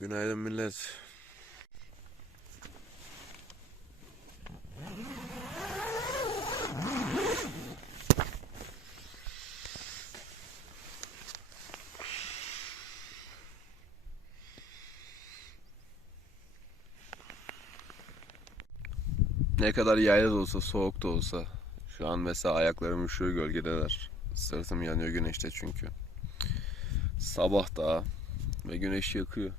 Günaydın millet. Ne kadar yayla da olsa, soğuk da olsa. Şu an mesela ayaklarım üşüyor gölgedeler. Sırtım yanıyor güneşte çünkü. Sabah daha ve güneş yakıyor.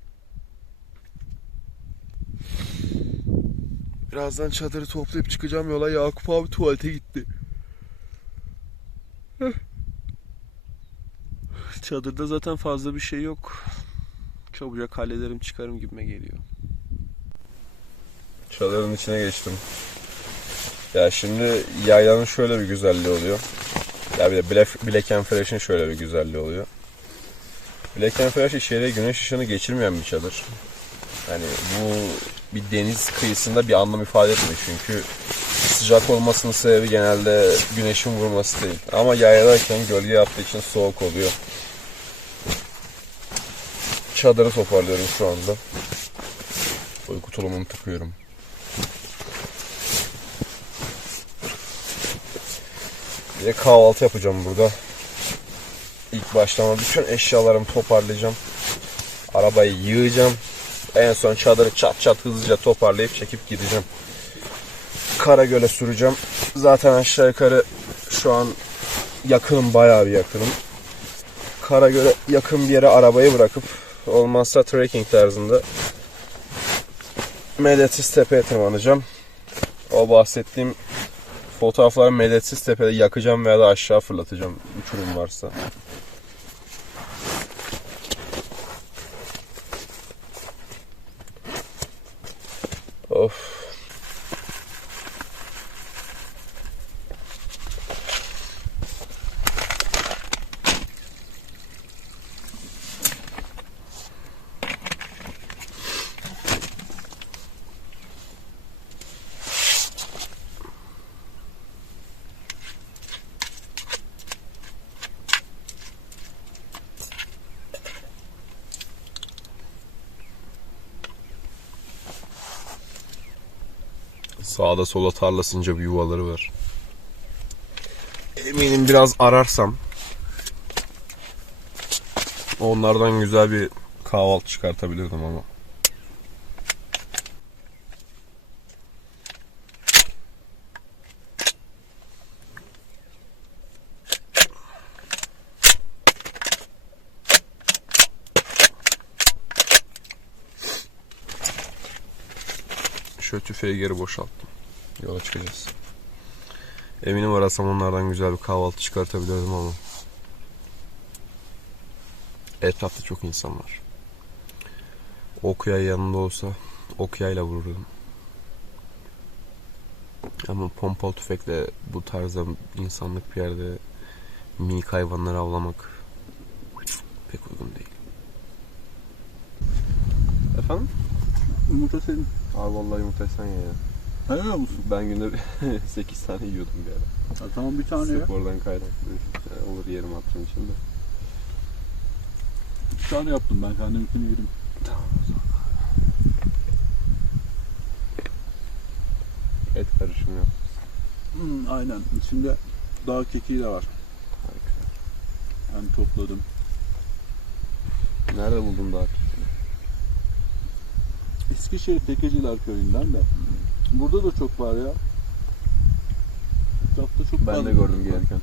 Birazdan çadırı toplayıp çıkacağım yola. Yakup abi tuvalete gitti. Çadırda zaten fazla bir şey yok. Çabucak hallederim çıkarım gibime geliyor. Çadırın içine geçtim. Ya şimdi yaylanın şöyle bir güzelliği oluyor. Ya bir de Black, Black and Fresh'in şöyle bir güzelliği oluyor. Black and Fresh içeriye güneş ışığını geçirmeyen bir çadır. Yani bu bir deniz kıyısında bir anlam ifade etmiyor çünkü sıcak olmasının sebebi genelde güneşin vurması değil. Ama yayladayken gölge yaptığı için soğuk oluyor. Çadırı toparlıyorum şu anda. Uyku tulumumu tıkıyorum. Bir de kahvaltı yapacağım burada. İlk başlama bütün eşyalarımı toparlayacağım. Arabayı yığacağım. En son çadırı çat çat hızlıca toparlayıp çekip gideceğim. Karagöl'e süreceğim. Zaten aşağı yukarı şu an yakınım bayağı bir yakınım. Karagöl'e yakın bir yere arabayı bırakıp olmazsa trekking tarzında Medetsiz Tepe'ye tırmanacağım. O bahsettiğim fotoğrafları Medetsiz Tepe'de yakacağım veya da aşağı fırlatacağım uçurum varsa. Sağda sola tarlasınca bir yuvaları var. Eminim biraz ararsam onlardan güzel bir kahvaltı çıkartabilirdim ama. Şöyle tüfeği geri boşalttım. Yola çıkacağız. Eminim arasam onlardan güzel bir kahvaltı çıkartabilirdim ama. Etrafta çok insan var. Okuya yanında olsa okuyayla vururdum. Ama pompalı tüfekle bu tarzda insanlık bir yerde minik hayvanları avlamak pek uygun değil. Efendim? Yumurta senin. Abi vallahi yumurta sen ye ya. Tanıyor musun? Ben günde 8 tane yiyordum bir ara. Ya tamam bir tane ya. Spordan kaynaklı. Yani olur yerim atacağım şimdi. Bir tane yaptım ben kendiminkini yedim. Et karışımı yap. Hmm, aynen. İçinde dağ kekiği de var. Harika. Ben topladım. Nerede buldun daha? Eskişehir Tekeciler Köyü'nden de. Burada da çok var ya. Etrafta çok Ben de gördüm gelirken.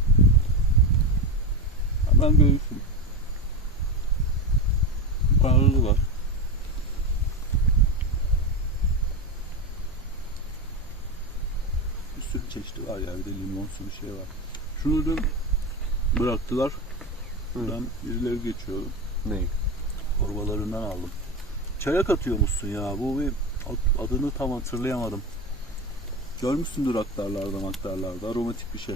Hemen görürsün. Yukarıda var. Bir sürü çeşidi var ya. Bir de limonsu bir şey var. Şunu dün bıraktılar. Hı. Ben birileri geçiyordu. Ne? Torbalarından aldım. Çaya katıyormuşsun ya. Bu bir ad- adını tam hatırlayamadım. Görmüşsündür aktarlarda maktarlarda. Aromatik bir şey.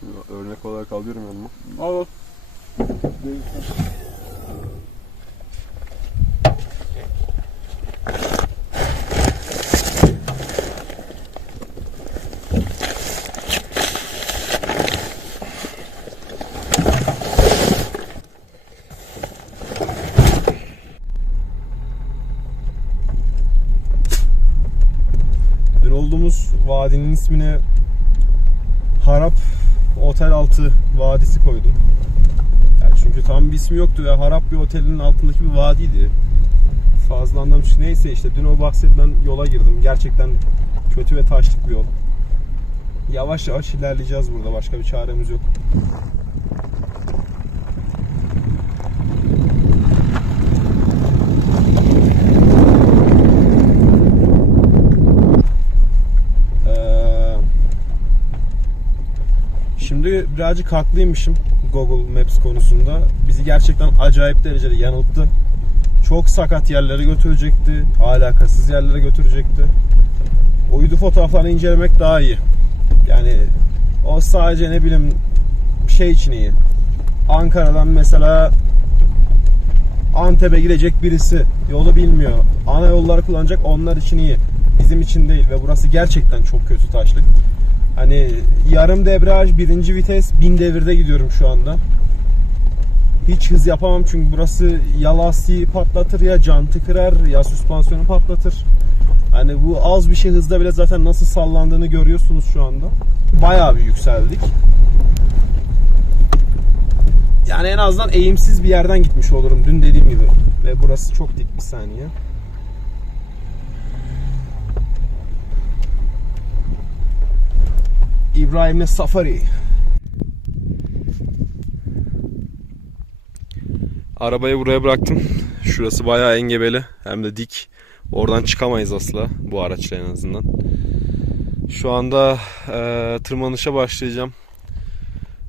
Şunu örnek olarak alıyorum yanıma. Al. Vadinin ismini Harap Otel Altı Vadisi koydum. Yani çünkü tam bir ismi yoktu ve Harap bir otelin altındaki bir vadiydi. Fazla anlamış. Neyse işte dün o bahsedilen yola girdim. Gerçekten kötü ve taşlık bir yol. Yavaş yavaş ilerleyeceğiz burada. Başka bir çaremiz yok. Şimdi birazcık haklıymışım Google Maps konusunda. Bizi gerçekten acayip derecede yanılttı. Çok sakat yerlere götürecekti. Alakasız yerlere götürecekti. Uydu fotoğraflarını incelemek daha iyi. Yani o sadece ne bileyim şey için iyi. Ankara'dan mesela Antep'e gidecek birisi yolu bilmiyor. Ana yolları kullanacak onlar için iyi. Bizim için değil ve burası gerçekten çok kötü taşlık. Hani yarım debriyaj birinci vites bin devirde gidiyorum şu anda. Hiç hız yapamam çünkü burası ya lastiği patlatır ya jantı kırar ya süspansiyonu patlatır. Hani bu az bir şey hızda bile zaten nasıl sallandığını görüyorsunuz şu anda. Bayağı bir yükseldik. Yani en azından eğimsiz bir yerden gitmiş olurum dün dediğim gibi. Ve burası çok dik bir saniye. İbrahim'le Safari. Arabayı buraya bıraktım. Şurası bayağı engebeli hem de dik. Oradan çıkamayız asla bu araçla en azından. Şu anda e, tırmanışa başlayacağım.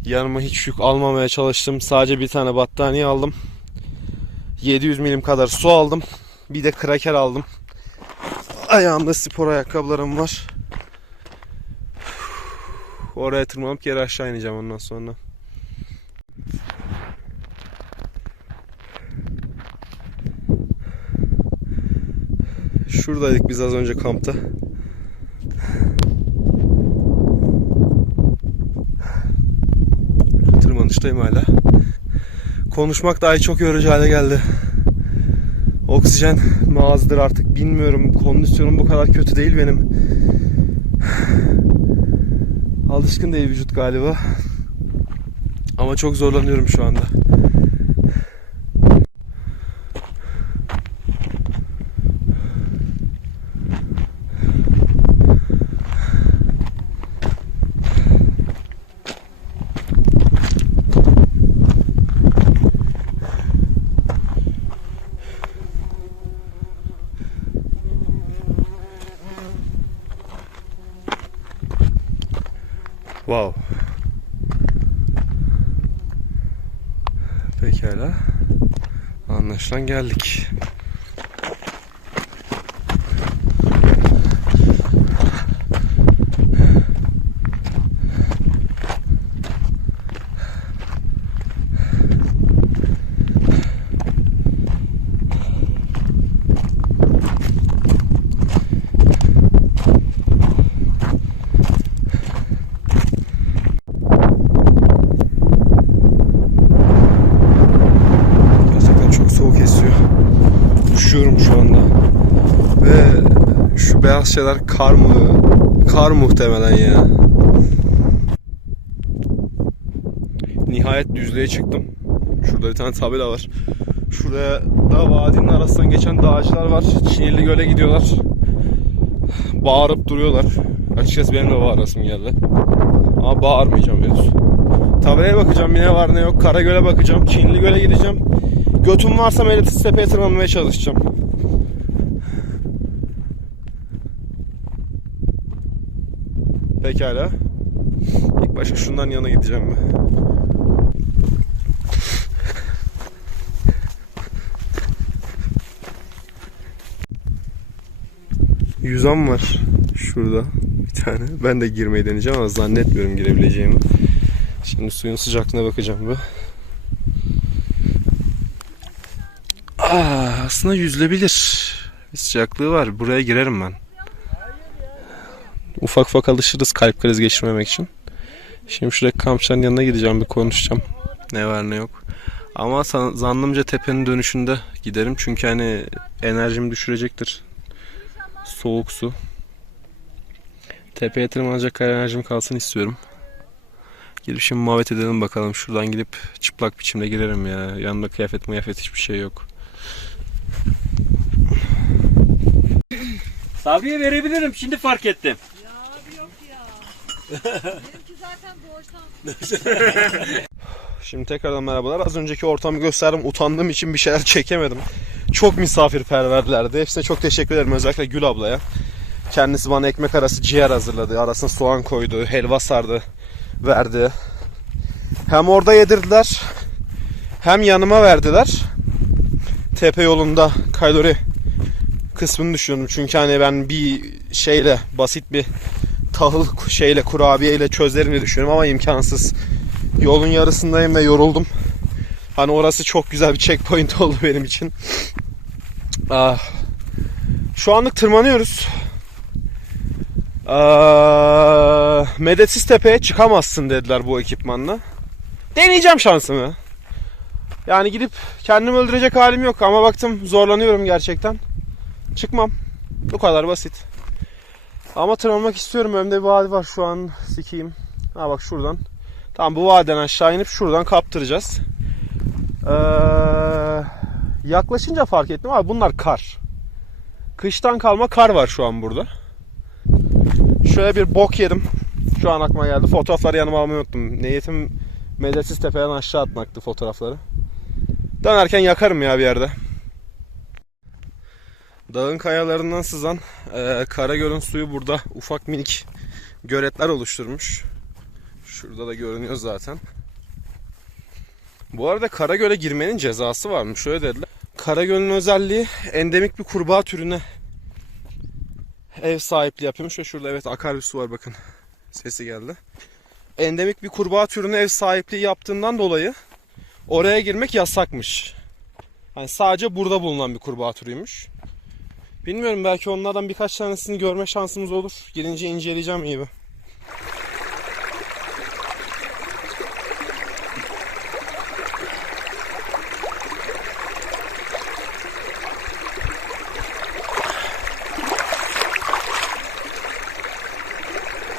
Yanıma hiç yük almamaya çalıştım. Sadece bir tane battaniye aldım. 700 milim kadar su aldım. Bir de kraker aldım. Ayağımda spor ayakkabılarım var. Oraya tırmanıp geri aşağı ineceğim ondan sonra. Şuradaydık biz az önce kampta. Tırmanıştayım hala. Konuşmak dahi çok yorucu hale geldi. Oksijen mi azdır artık bilmiyorum. Kondisyonum bu kadar kötü değil benim. Alışkın değil vücut galiba. Ama çok zorlanıyorum şu anda. Wow. Pekala. Anlaşılan geldik. Gerçekten çok soğuk esiyor. Üşüyorum şu anda. Ve şu beyaz şeyler kar mı? Kar muhtemelen ya. Nihayet düzlüğe çıktım. Şurada bir tane tabela var. Şuraya da vadinin arasından geçen dağcılar var. Çinili Göl'e gidiyorlar. Bağırıp duruyorlar. Açıkçası benim de bağırasım geldi. Ama bağırmayacağım henüz. Tabelaya bakacağım ne var ne yok. Karagöl'e bakacağım. Çinli Göl'e gideceğim. Götüm varsa Meritis Tepe'ye tırmanmaya çalışacağım. Pekala. İlk başta şundan yana gideceğim ben. Yüzan var şurada bir tane. Ben de girmeyi deneyeceğim ama zannetmiyorum girebileceğimi. Şimdi suyun sıcaklığına bakacağım bir. Aa, aslında yüzülebilir. Bir sıcaklığı var. Buraya girerim ben. Ufak ufak alışırız kalp krizi geçirmemek için. Şimdi şuradaki kampçıların yanına gideceğim bir konuşacağım. Ne var ne yok. Ama zannımca tepenin dönüşünde giderim. Çünkü hani enerjimi düşürecektir. Soğuk su. Tepeye tırmanacak kadar enerjim kalsın istiyorum. Gidip şimdi muhabbet edelim bakalım. Şuradan gidip çıplak biçimde girerim ya. Yanımda kıyafet mıyafet hiçbir şey yok. Sabriye verebilirim. Şimdi fark ettim. Ya abi yok ya. Şimdi tekrardan merhabalar. Az önceki ortamı gösterdim. Utandığım için bir şeyler çekemedim. Çok misafirperverlerdi. Hepsine çok teşekkür ederim. Özellikle Gül ablaya. Kendisi bana ekmek arası ciğer hazırladı. Arasına soğan koydu. Helva sardı. Verdi. Hem orada yedirdiler. Hem yanıma verdiler. Tepe yolunda kalori kısmını düşünüyorum. Çünkü hani ben bir şeyle basit bir tahıl şeyle kurabiyeyle çözerim diye düşünüyorum ama imkansız. Yolun yarısındayım ve yoruldum. Hani orası çok güzel bir checkpoint oldu benim için. Ah. Şu anlık tırmanıyoruz. Ah, Medetsiz tepeye çıkamazsın dediler bu ekipmanla. Deneyeceğim şansımı. Yani gidip kendimi öldürecek halim yok ama baktım zorlanıyorum gerçekten. Çıkmam. Bu kadar basit. Ama tırmanmak istiyorum. Önümde bir vadi var şu an. Sikeyim. Ha bak şuradan. Tamam bu vadiden aşağı inip şuradan kaptıracağız. Ee, yaklaşınca fark ettim abi bunlar kar. Kıştan kalma kar var şu an burada. Şöyle bir bok yedim. Şu an aklıma geldi. Fotoğrafları yanıma almayı unuttum. Niyetim Medetsiz tepeden aşağı atmaktı fotoğrafları. Dönerken yakarım ya bir yerde. Dağın kayalarından sızan e, Karagöl'ün suyu burada ufak minik göletler oluşturmuş. Şurada da görünüyor zaten. Bu arada Karagöl'e girmenin cezası varmış. Şöyle dediler. Karagöl'ün özelliği endemik bir kurbağa türüne ev sahipliği yapıyormuş. Ve şurada evet akar bir su var bakın. Sesi geldi. Endemik bir kurbağa türüne ev sahipliği yaptığından dolayı oraya girmek yasakmış. Hani sadece burada bulunan bir kurbağa türüymüş. Bilmiyorum belki onlardan birkaç tanesini görme şansımız olur. Gelince inceleyeceğim iyi bir.